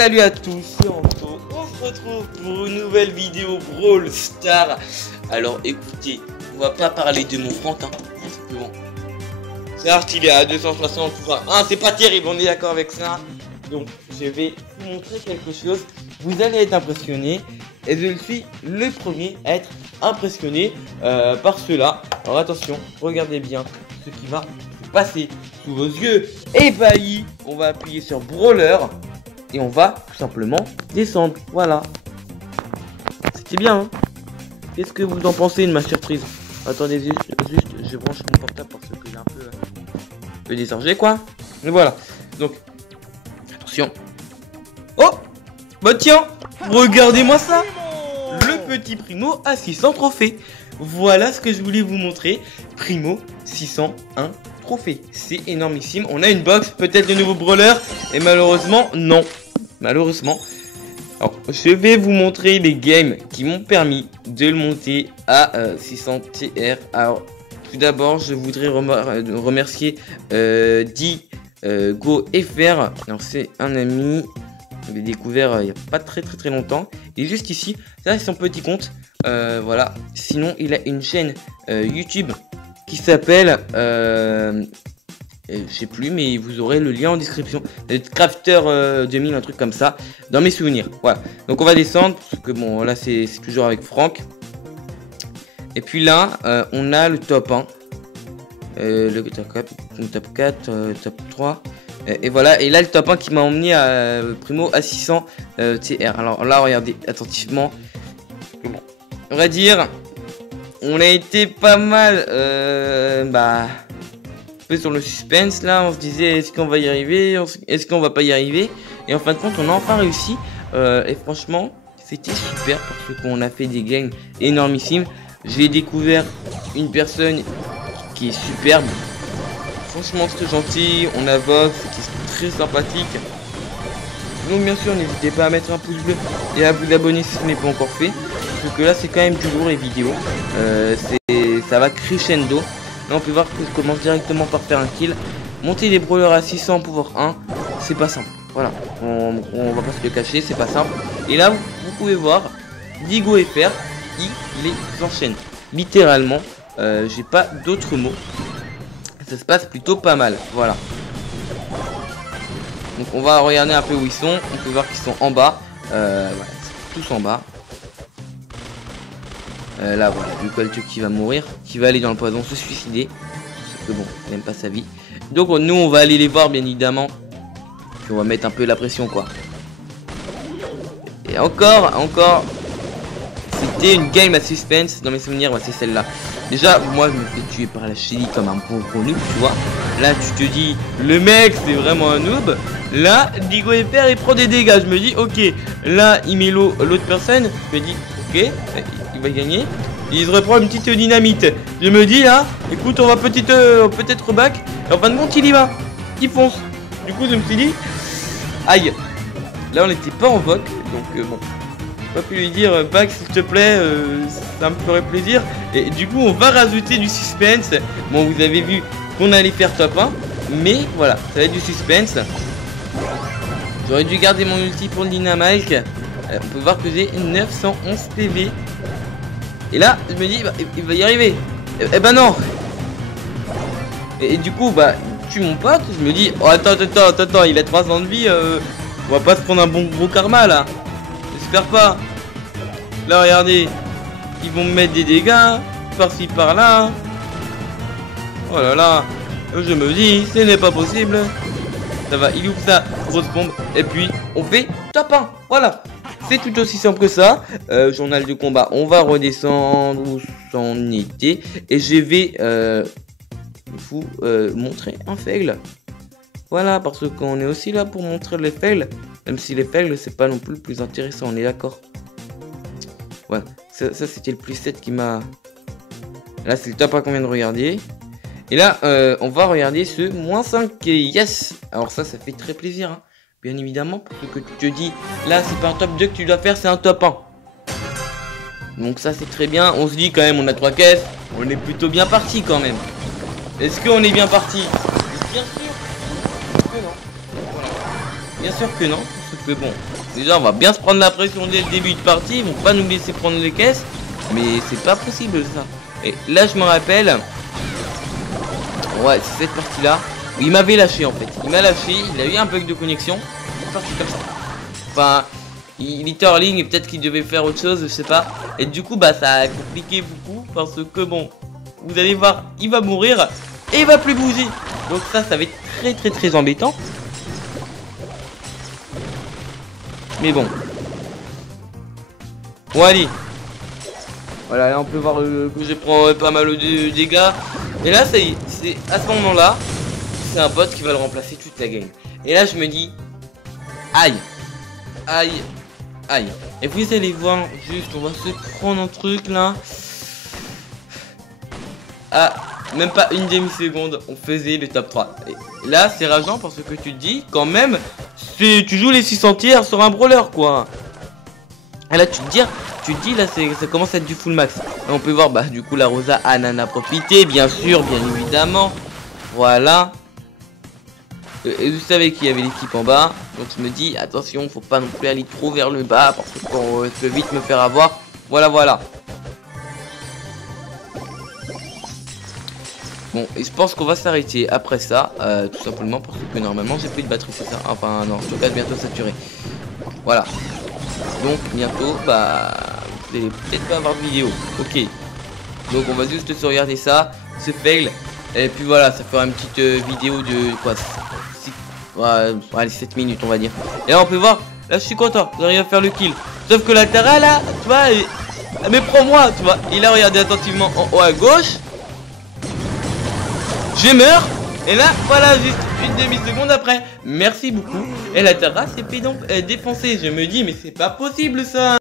Salut à tous, c'est Anto. On se retrouve pour une nouvelle vidéo Brawl Stars. Alors écoutez, on va pas parler de mon Franck, simplement. Certes, il est à 260, c'est pas terrible, on est d'accord avec ça. Donc je vais vous montrer quelque chose. Vous allez être impressionné. Et je suis le premier à être impressionné par cela. Alors attention, regardez bien ce qui va se passer sous vos yeux. Ébahis, on va appuyer sur Brawler. Et on va tout simplement descendre. Voilà. C'était bien, hein. Qu'est-ce que vous en pensez de ma surprise? Attendez, juste, je branche mon portable parce que il est un peu déchargé, quoi. Et voilà. Donc, attention. Oh, bah tiens, regardez-moi ça. Le petit Primo à 600 trophées. Voilà ce que je voulais vous montrer. Primo 601 trophées. C'est énormissime. On a une box, peut-être de nouveaux brawlers. Et malheureusement, non. Malheureusement. Alors, je vais vous montrer les games qui m'ont permis de le monter à 600 TR. Alors, tout d'abord, je voudrais remercier Di Go FR. Alors, c'est un ami. Je l'ai découvert il n'y a pas très longtemps. Il est juste ici. Ça, c'est son petit compte. Voilà. Sinon, il a une chaîne YouTube qui s'appelle... je sais plus, mais vous aurez le lien en description. Crafter 2000, un truc comme ça, dans mes souvenirs. Voilà. Donc on va descendre, parce que bon, là c'est toujours avec Franck. Et puis là, on a le top 1. Le top 4, top 3. Et voilà, et là le top 1 qui m'a emmené à Primo à 600 TR. Alors là, regardez attentivement. Bon, on va dire, on a été pas mal, sur le suspense. Là on se disait est-ce qu'on va y arriver, est-ce qu'on va pas y arriver, et en fin de compte on a enfin réussi, et franchement c'était super parce qu'on a fait des games énormissimes. J'ai découvert une personne qui est superbe, franchement c'est gentil. On a Vox qui est très sympathique. Donc bien sûr n'hésitez pas à mettre un pouce bleu et à vous abonner si ce n'est pas encore fait, parce que là c'est quand même du lourd les vidéos. Ça va crescendo. Là on peut voir que je commence directement par faire un kill. Monter les brawlers à 600 pouvoir 1, c'est pas simple. Voilà, on va pas se le cacher, c'est pas simple. Et là vous pouvez voir, Digo FR, il les enchaîne. Littéralement, j'ai pas d'autres mots. Ça se passe plutôt pas mal, voilà. Donc on va regarder un peu où ils sont. On peut voir qu'ils sont en bas. Voilà, tous en bas. Là voilà, du Colt qui va mourir, qui va aller dans le poison, se suicider, parce que bon, il n'aime pas sa vie. Donc nous on va aller les voir bien évidemment, puis on va mettre un peu la pression quoi. Et encore, c'était une game à suspense dans mes souvenirs, c'est celle-là. Déjà moi je me fais tuer par la chérie comme un bon gros noob, tu vois. Là tu te dis, le mec c'est vraiment un noob. Là Digo FR il prend des dégâts, je me dis ok, là il met l'autre personne, je me dis ok, il va gagner. Il se reprend une petite dynamite. Je me dis là, écoute, on va peut-être back. Et en fin de compte, il y va. Il fonce. Du coup, je me suis dit, aïe. Là, on n'était pas en vote. Donc, bon. Pas pu lui dire, back s'il te plaît. Ça me ferait plaisir. Et du coup, on va rajouter du suspense. Bon, vous avez vu qu'on allait faire top 1. Mais voilà, ça va être du suspense. J'aurais dû garder mon ulti pour le dynamite. On peut voir que j'ai 911 PV. Et là, je me dis, il va y arriver. Eh ben non. Et du coup, tue mon pote. Je me dis, oh attends, il a 300 de vie. On va pas se prendre un bon gros karma là. J'espère pas. Là, regardez. Ils vont me mettre des dégâts. Par-ci, par-là. Oh là là. Je me dis, ce n'est pas possible. Ça va, il ouvre sa grosse bombe. Et puis, on fait top 1. Voilà. C'est tout aussi simple que ça. Journal de combat, on va redescendre où c'en était. Et je vais vous montrer un fail. Voilà, parce qu'on est aussi là pour montrer les fails. Même si les fails, c'est pas non plus le plus intéressant, on est d'accord. Voilà, ça c'était le plus 7 qui m'a... Là, c'est le top 1 qu'on vient de regarder. Et là, on va regarder ce moins 5. Yes. Alors ça fait très plaisir, hein. Bien évidemment, parce que tu te dis, là c'est pas un top 2 que tu dois faire, c'est un top 1. Donc ça c'est très bien, on se dit quand même, on a 3 caisses, on est plutôt bien parti quand même. Est-ce qu'on est bien parti? Bien sûr que non. Voilà. Bien sûr que non, parce que bon, déjà on va bien se prendre la pression dès le début de partie, ils vont pas nous laisser prendre les caisses, mais c'est pas possible ça. Et là je me rappelle, ouais c'est cette partie là, où il m'avait lâché en fait, il m'a lâché, il a eu un bug de connexion, c'est parti comme ça. Enfin, il était hors ligne et peut-être qu'il devait faire autre chose, je sais pas. Et du coup bah ça a compliqué beaucoup parce que bon, vous allez voir, il va mourir et il va plus bouger. Donc ça va être très embêtant. Mais bon. Bon allez. Voilà, là on peut voir que je prends pas mal de dégâts. Et là ça y est, c'est à ce moment là, c'est un bot qui va le remplacer toute la game. Et là je me dis, aïe, aïe, aïe. Et vous allez voir, juste on va se prendre un truc là. Ah, même pas une demi-seconde, on faisait le top 3. Et là c'est rageant parce que tu te dis quand même, tu joues les 600 tiers sur un brawler quoi. Et là tu te dis là ça commence à être du full max. Et on peut voir bah du coup la Rosa en a profité, bien sûr, bien évidemment. Voilà. Et vous savez qu'il y avait l'équipe en bas. Donc je me dis attention, faut pas non plus aller trop vers le bas parce qu'on peut vite me faire avoir. Voilà. Bon, et je pense qu'on va s'arrêter après ça, tout simplement parce que normalement j'ai plus de batterie, c'est ça. Enfin non, je vais bientôt saturer. Voilà. Donc bientôt, bah, vous allez peut-être pas avoir de vidéo. Ok. Donc on va juste se regarder ça, ce fail. Et puis voilà, ça fera une petite vidéo de quoi, 6, allez, 7 minutes on va dire. Et là on peut voir, là je suis content, j'arrive à faire le kill. Sauf que la Tara là, tu vois, mais prends-moi, tu vois. Il a regardé attentivement en haut à gauche. Je meurs. Et là, voilà, juste une demi-seconde après. Merci beaucoup. Et la Tara s'est fait donc défoncer. Je me dis, mais c'est pas possible ça.